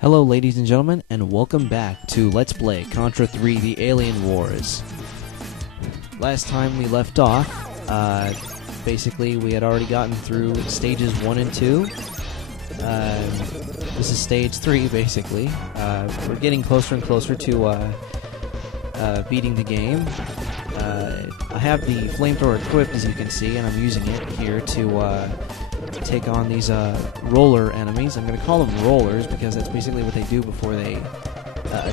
Hello ladies and gentlemen, and welcome back to Let's Play Contra 3 The Alien Wars. Last time we left off, basically we had already gotten through stages 1 and 2. This is stage 3 basically. We're getting closer and closer to beating the game. I have the flamethrower equipped, as you can see, and I'm using it here to take on these roller enemies. I'm going to call them rollers because that's basically what they do before they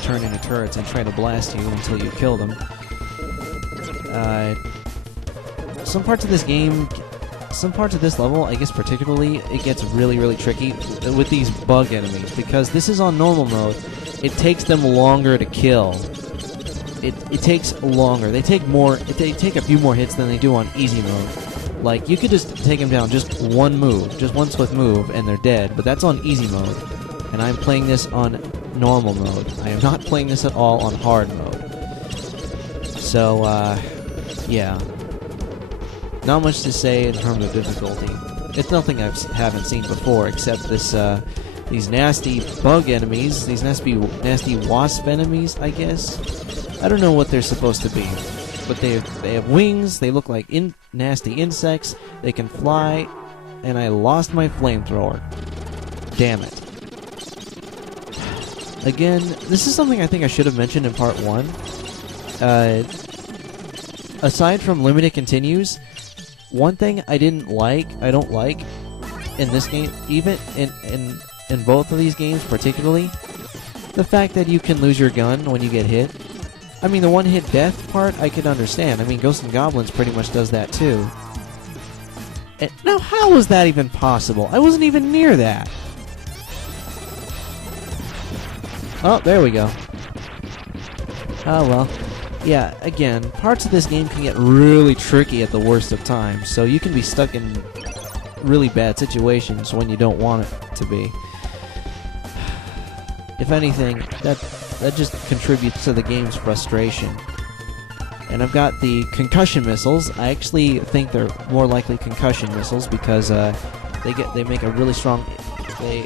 turn into turrets and try to blast you until you kill them. Some parts of this game, some parts of this level, I guess particularly, it gets really tricky with these bug enemies because this is on normal mode. It takes them longer to kill. It takes longer. They take a few more hits than they do on easy mode. Like, you could just take them down, just one move, just one swift move, and they're dead, but that's on easy mode. And I'm playing this on normal mode. I am not playing this at all on hard mode. So, yeah. Not much to say in terms of difficulty. It's nothing I haven't seen before, except these nasty bug enemies, these nasty wasp enemies, I guess. I don't know what they're supposed to be. But they have wings, they look like nasty insects, they can fly, and I lost my flamethrower. Damn it. Again, this is something I think I should have mentioned in part 1. Aside from limited continues, one thing I don't like in this game, even in both of these games particularly, the fact that you can lose your gun when you get hit. I mean, the one-hit death part, I can understand. I mean, Ghosts and Goblins pretty much does that, too. And now, how was that even possible? I wasn't even near that. Oh, there we go. Oh, well. Yeah, again, parts of this game can get really tricky at the worst of times, so you can be stuck in really bad situations when you don't want it to be. If anything, that just contributes to the game's frustration. And I've got the Concussion Missiles. I actually think they're more likely Concussion Missiles because they make a really strong they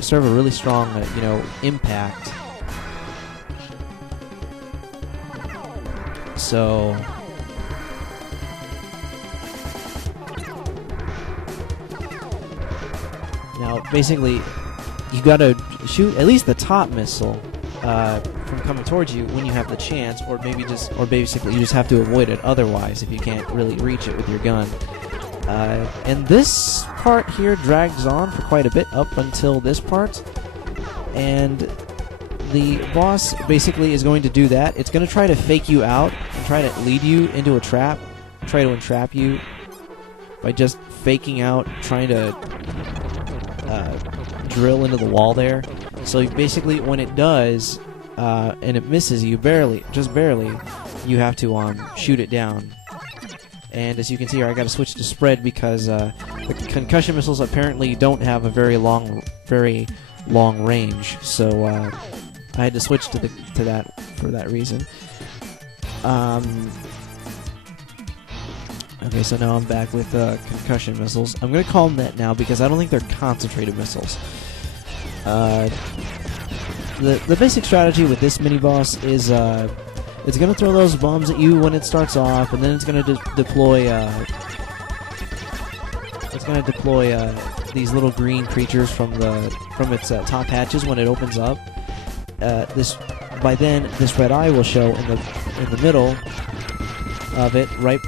serve a really strong impact. So now basically you gotta shoot at least the top missile from coming towards you when you have the chance, or basically you just have to avoid it otherwise if you can't really reach it with your gun. And this part here drags on for quite a bit up until this part, and the boss basically is going to do that. It's going to try to fake you out and try to lead you into a trap, try to entrap you by just faking out, trying to drill into the wall there. So basically, when it does, and it misses you just barely, you have to shoot it down. And as you can see here, I got to switch to spread because the concussion missiles apparently don't have a very long range. So I had to switch to that for that reason. Okay, so now I'm back with concussion missiles. I'm going to call them that now because I don't think they're concentrated missiles. The basic strategy with this mini-boss is it's going to throw those bombs at you when it starts off, and then it's going to deploy these little green creatures from its top hatches when it opens up. By then this red eye will show in the middle of it, right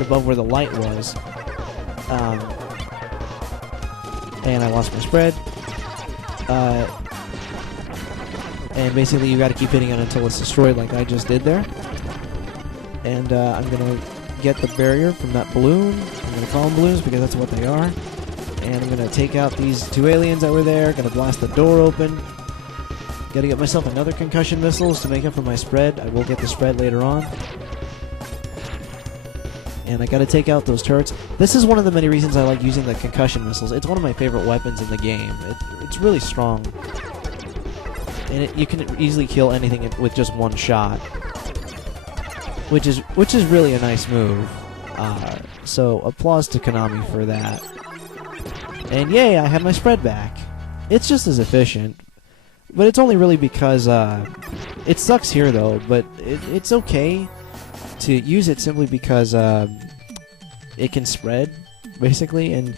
above where the light was. And I lost my spread. And basically you got to keep hitting it until it's destroyed, like I just did there. And I'm gonna get the barrier from that balloon. I'm gonna call them balloons because that's what they are. And I'm gonna take out these two aliens that were there. Gonna blast the door open. Gotta get myself another concussion missiles to make up for my spread. I will get the spread later on. And I gotta take out those turrets. This is one of the many reasons I like using the concussion missiles. It's one of my favorite weapons in the game. It's really strong. And you can easily kill anything with just one shot. Which is really a nice move. So applause to Konami for that. And yay, I have my spread back. It's just as efficient. But it's only really because it sucks here, though. But it's okay to use it simply because it can spread, basically, and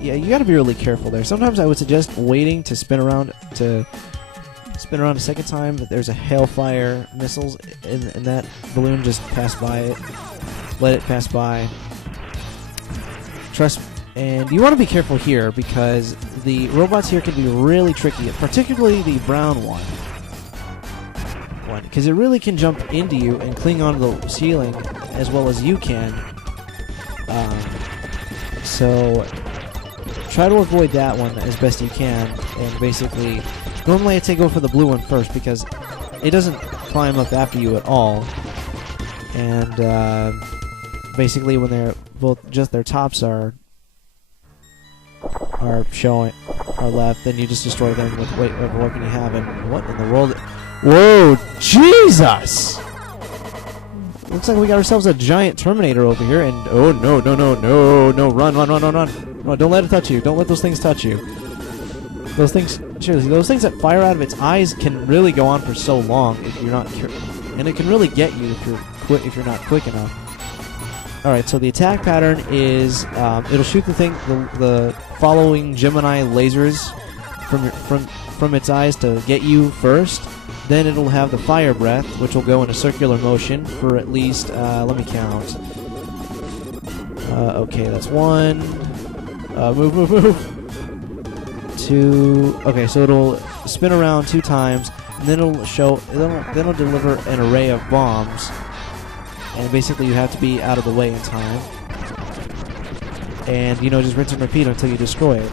you got to be really careful there. Sometimes I would suggest waiting to spin around a second time. But there's a hailfire missiles, and that balloon just passed by it. Let it pass by. Trust. And you want to be careful here because the robots here can be really tricky, particularly the brown one. Because it really can jump into you and cling onto the ceiling as well as you can. So try to avoid that one as best you can. And basically, normally I'd say go for the blue one first because it doesn't climb up after you at all. And basically, when they're both just their tops are left, then you just destroy them with whatever weapon you have. And what in the world? Whoa, Jesus! Looks like we got ourselves a giant Terminator over here, and oh no, run! No, don't let it touch you. Don't let those things touch you. Those things, seriously, those things that fire out of its eyes can really go on for so long if you're not and it can really get you if you're not quick enough. All right, so the attack pattern is it'll shoot the following Gemini lasers from its eyes to get you first. Then it'll have the fire breath, which will go in a circular motion for at least, let me count. Okay, that's one. Move. Two. Okay, so it'll spin around 2 times, and then it'll deliver an array of bombs. And basically you have to be out of the way in time. And, just rinse and repeat until you destroy it.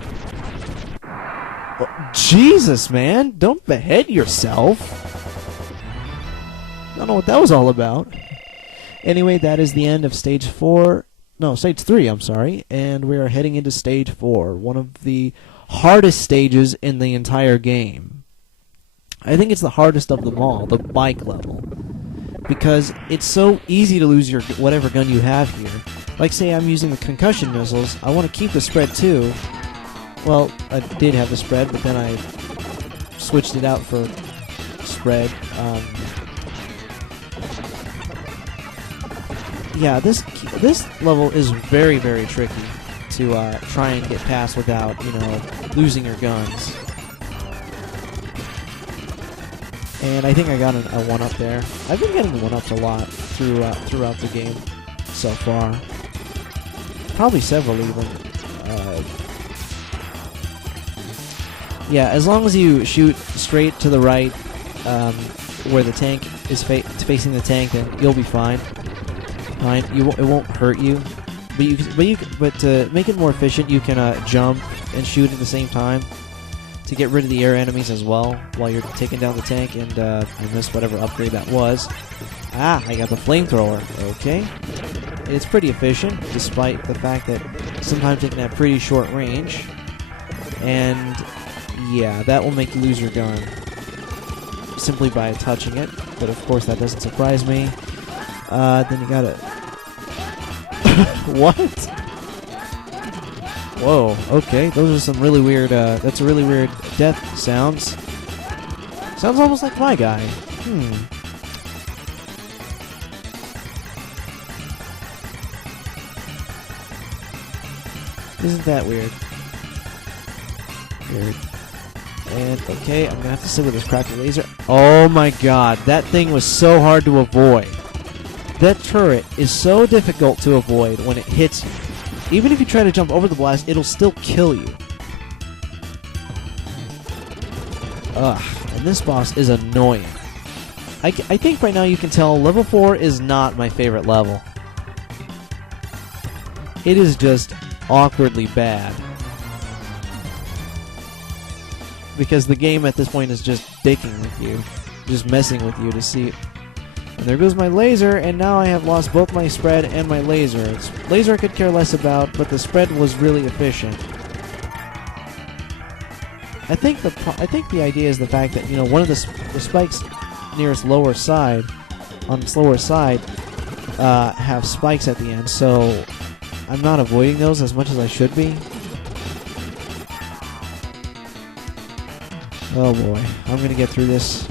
Oh, Jesus, man! Don't behead yourself! I don't know what that was all about. Anyway, that is the end of Stage 4. No, Stage 3, I'm sorry. And we are heading into Stage 4, one of the hardest stages in the entire game. I think it's the hardest of them all, the bike level. Because it's so easy to lose your whatever gun you have here. Like, say I'm using the Concussion Missiles. I want to keep the spread, too. Well, I did have the spread, but then I switched it out for spread. Yeah, this level is very, very tricky to try and get past without, losing your guns. And I think I got a 1-up there. I've been getting 1-ups a lot throughout the game so far. Probably several even. Yeah, as long as you shoot straight to the right, where the tank is facing the tank, then you'll be fine. It won't hurt you. But to make it more efficient, you can jump and shoot at the same time to get rid of the air enemies as well while you're taking down the tank. And I missed whatever upgrade that was. I got the flamethrower. Okay. It's pretty efficient, despite the fact that sometimes it can have pretty short range. And yeah, that will make you lose your gun simply by touching it. But of course, that doesn't surprise me. Then you gotta... What? Whoa, okay. Those are some really weird, that's a really weird death sounds. Sounds almost like my guy. Isn't that weird? Weird. And, okay, I'm gonna have to sit with this crappy laser. Oh my god, that thing was so hard to avoid. That turret is so difficult to avoid when it hits you. Even if you try to jump over the blast, it'll still kill you. Ugh, and this boss is annoying. I think right now you can tell level 4 is not my favorite level. It is just awkwardly bad. Because the game at this point is just dicking with you. Just messing with you to see... And there goes my laser, and now I have lost both my spread and my laser. Laser I could care less about, but the spread was really efficient. I think the idea is the fact that one of the spikes near its lower side, on its lower side, have spikes at the end. So I'm not avoiding those as much as I should be. Oh boy, I'm gonna get through this.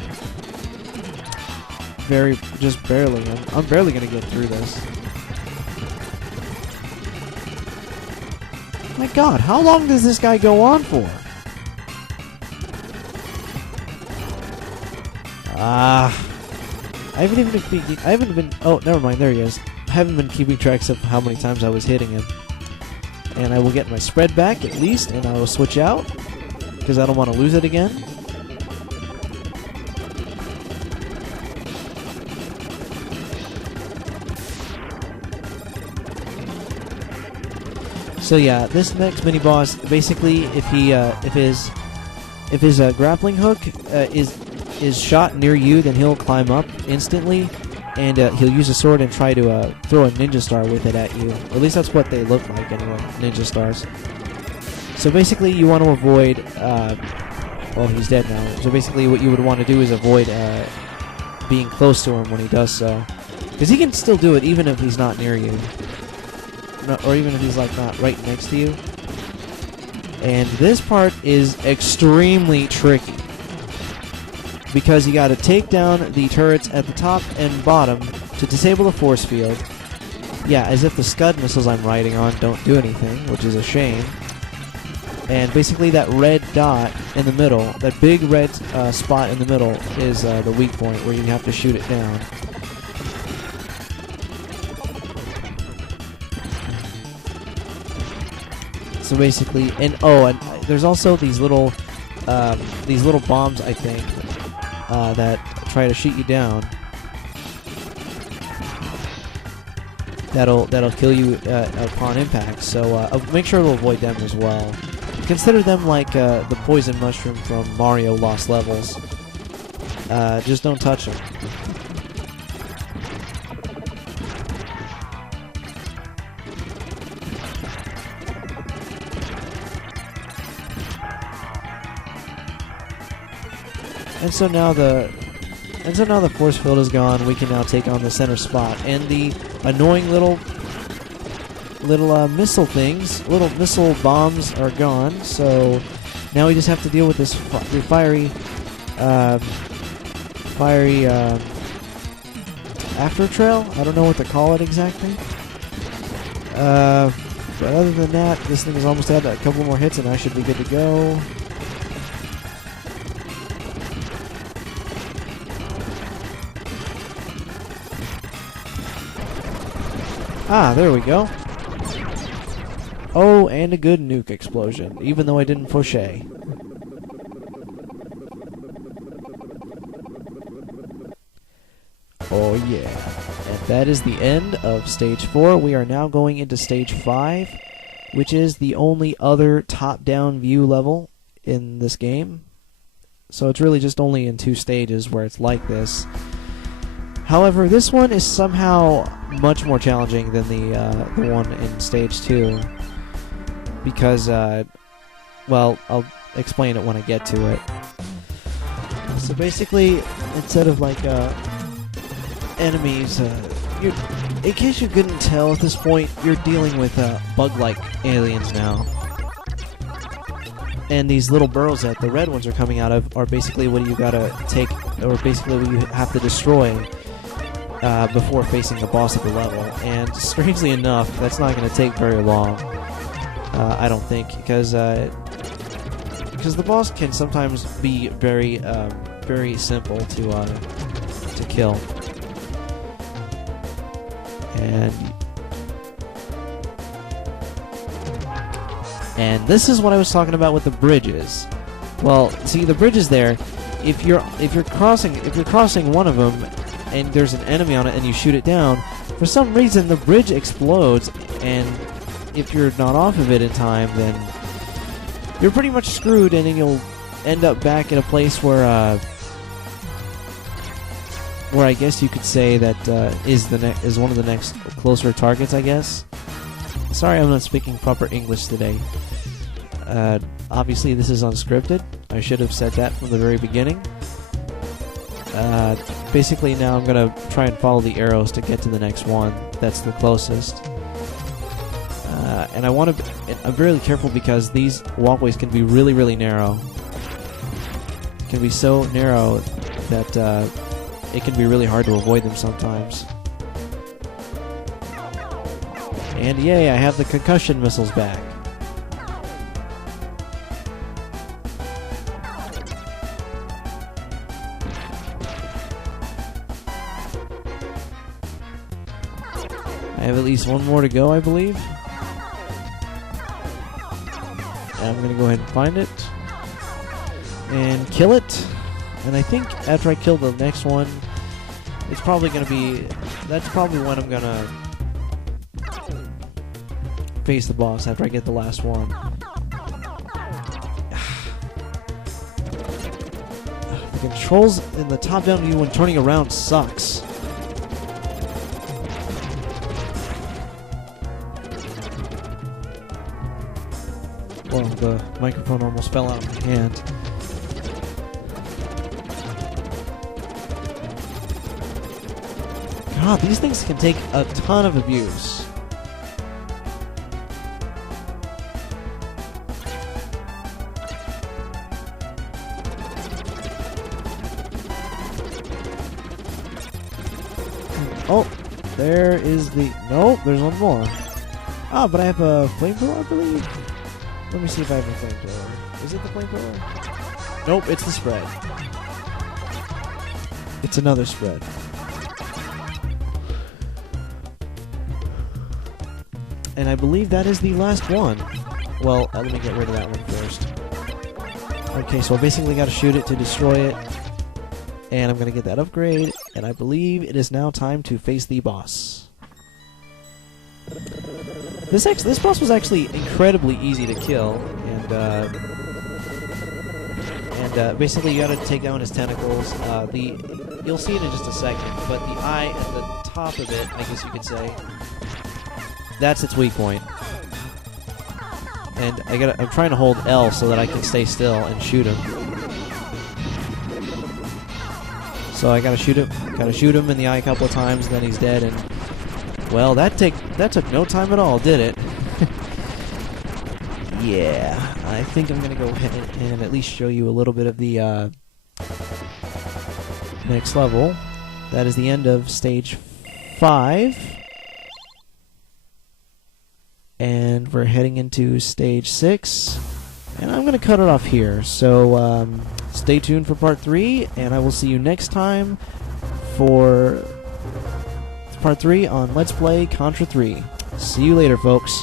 Just barely. I'm barely gonna get through this. My God, how long does this guy go on for? I haven't been. Oh, never mind. There he is. I haven't been keeping tracks of how many times I was hitting him. And I will get my spread back at least, and I will switch out because I don't want to lose it again. So yeah, this next mini boss, basically, if his grappling hook is shot near you, then he'll climb up instantly, and he'll use a sword and try to throw a ninja star with it at you. At least that's what they look like anyway, ninja stars. So basically, you want to avoid. Well, he's dead now. So basically, what you would want to do is avoid being close to him when he does so, because he can still do it even if he's not near you. Or even if he's like not right next to you. And this part is extremely tricky because you got to take down the turrets at the top and bottom to disable the force field. Yeah, as if the Scud missiles I'm riding on don't do anything, which is a shame. And basically that red dot in the middle, that big red spot in the middle is the weak point where you have to shoot it down. So basically, and there's also these little bombs, I think, that try to shoot you down. That'll kill you upon impact. So make sure to avoid them as well. Consider them like the poison mushroom from Mario Lost Levels. Just don't touch them. And so now the force field is gone. We can now take on the center spot, and the annoying little missile things, little missile bombs are gone. So now we just have to deal with this fiery after trail. I don't know what to call it exactly. But other than that, this thing has almost had a couple more hits, and I should be good to go. Ah, there we go. Oh, and a good nuke explosion, even though I didn't push A. Oh yeah. And that is the end of Stage 4. We are now going into Stage 5, which is the only other top-down view level in this game. So it's really just only in 2 stages where it's like this. However, this one is somehow much more challenging than the one in Stage 2. Because, well, I'll explain it when I get to it. So basically, instead of like enemies, in case you couldn't tell at this point, you're dealing with bug-like aliens now. And these little burrows that the red ones are coming out of are basically what you gotta take, or basically what you have to destroy before facing the boss of the level. And strangely enough, that's not going to take very long. I don't think, because the boss can sometimes be very, very simple to kill. And this is what I was talking about with the bridges. Well, see, the bridges there, if you're crossing one of them and there's an enemy on it and you shoot it down, for some reason the bridge explodes, and if you're not off of it in time, then you're pretty much screwed, and then you'll end up back in a place where I guess you could say that is one of the next closer targets, I guess. Sorry, I'm not speaking proper English today. Obviously, this is unscripted. I should have said that from the very beginning. Basically, now I'm going to try and follow the arrows to get to the next one that's the closest. And I'm really careful because these walkways can be really, really narrow. can be so narrow that it can be really hard to avoid them sometimes. And yay, I have the concussion missiles back. I have at least one more to go, I believe. And I'm going to go ahead and find it. And kill it. And I think after I kill the next one, it's probably going to be... That's probably when I'm going to face the boss after I get the last one. The controls in the top-down view when turning around sucks. Well, the microphone almost fell out of my hand. God, these things can take a ton of abuse. Oh, there is the... Nope, there's one more. Ah, but I have a flamethrower, I believe. Let me see if I have a flamethrower. Is it the flamethrower? Nope, it's the spread. It's another spread. And I believe that is the last one. Well, let me get rid of that one first. Okay, so I basically got to shoot it to destroy it. And I'm going to get that upgrade. And I believe it is now time to face the boss. This boss was actually incredibly easy to kill. And basically you got to take down his tentacles. You'll see it in just a second. But the eye at the top of it, I guess you could say, that's its weak point. And I'm trying to hold L so that I can stay still and shoot him. So I gotta shoot him in the eye a couple of times, and then he's dead. And well, that took no time at all, did it? Yeah, I think I'm gonna go ahead and at least show you a little bit of the next level. That is the end of stage 5. And we're heading into stage 6. And I'm going to cut it off here. So stay tuned for part 3. And I will see you next time for part 3 on Let's Play Contra 3. See you later, folks.